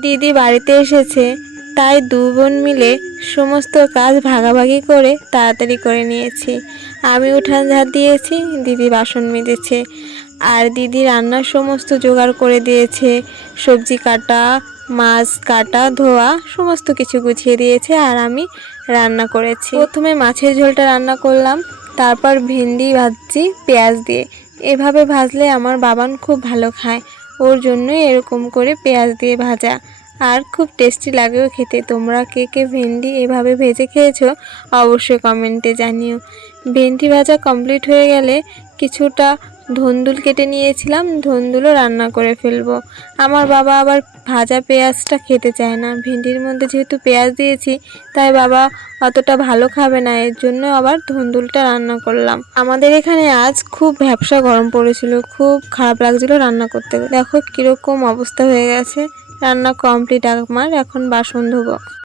দিদি বাড়িতে এসেছে, তাই দু বোন মিলে সমস্ত কাজ ভাগাভাগি করে তাড়াতাড়ি করে নিয়েছি। আমি উঠান ঝাড় দিয়েছি, দিদি বাসন মেজেছে। আর দিদি রান্নার সমস্ত জোগাড় করে দিয়েছে, সবজি কাটা, মাছ কাটা ধোয়া সমস্ত কিছু গুছিয়ে দিয়েছে। আর আমি রান্না করেছি। প্রথমে মাছের ঝোলটা রান্না করলাম, তারপর ভেন্ডি ভাজছি পেঁয়াজ দিয়ে। এভাবে ভাজলে আমার বাবান খুব ভালো খায়, ওর জন্যই এরকম করে পেঁয়াজ দিয়ে ভাজা। আর খুব টেস্টি লাগেও খেতে। তোমরা কে কে ভেন্ডি এভাবে ভেজে খেয়েছো অবশ্যই কমেন্টে জানিও। ভেন্ডি ভাজা কমপ্লিট হয়ে গেলে কিছুটা ধুন্দুল কেটে নিয়েছিলাম, ধুন্দুলও রান্না করে ফেলবো। আমার বাবা আবার ভাজা পেঁয়াজটা খেতে চায় না, ভেন্ডির মধ্যে যেহেতু পেঁয়াজ দিয়েছি তাই বাবা অতটা ভালো খাবে না, এর জন্য আবার ধুন্দুলটা রান্না করলাম। আমাদের এখানে আজ খুব ভ্যাপসা গরম পড়েছিল, খুব খারাপ লাগছিল রান্না করতে। দেখো কিরকম অবস্থা হয়ে গেছে। রান্না কমপ্লিট আমার, এখন বাসন ধোবো।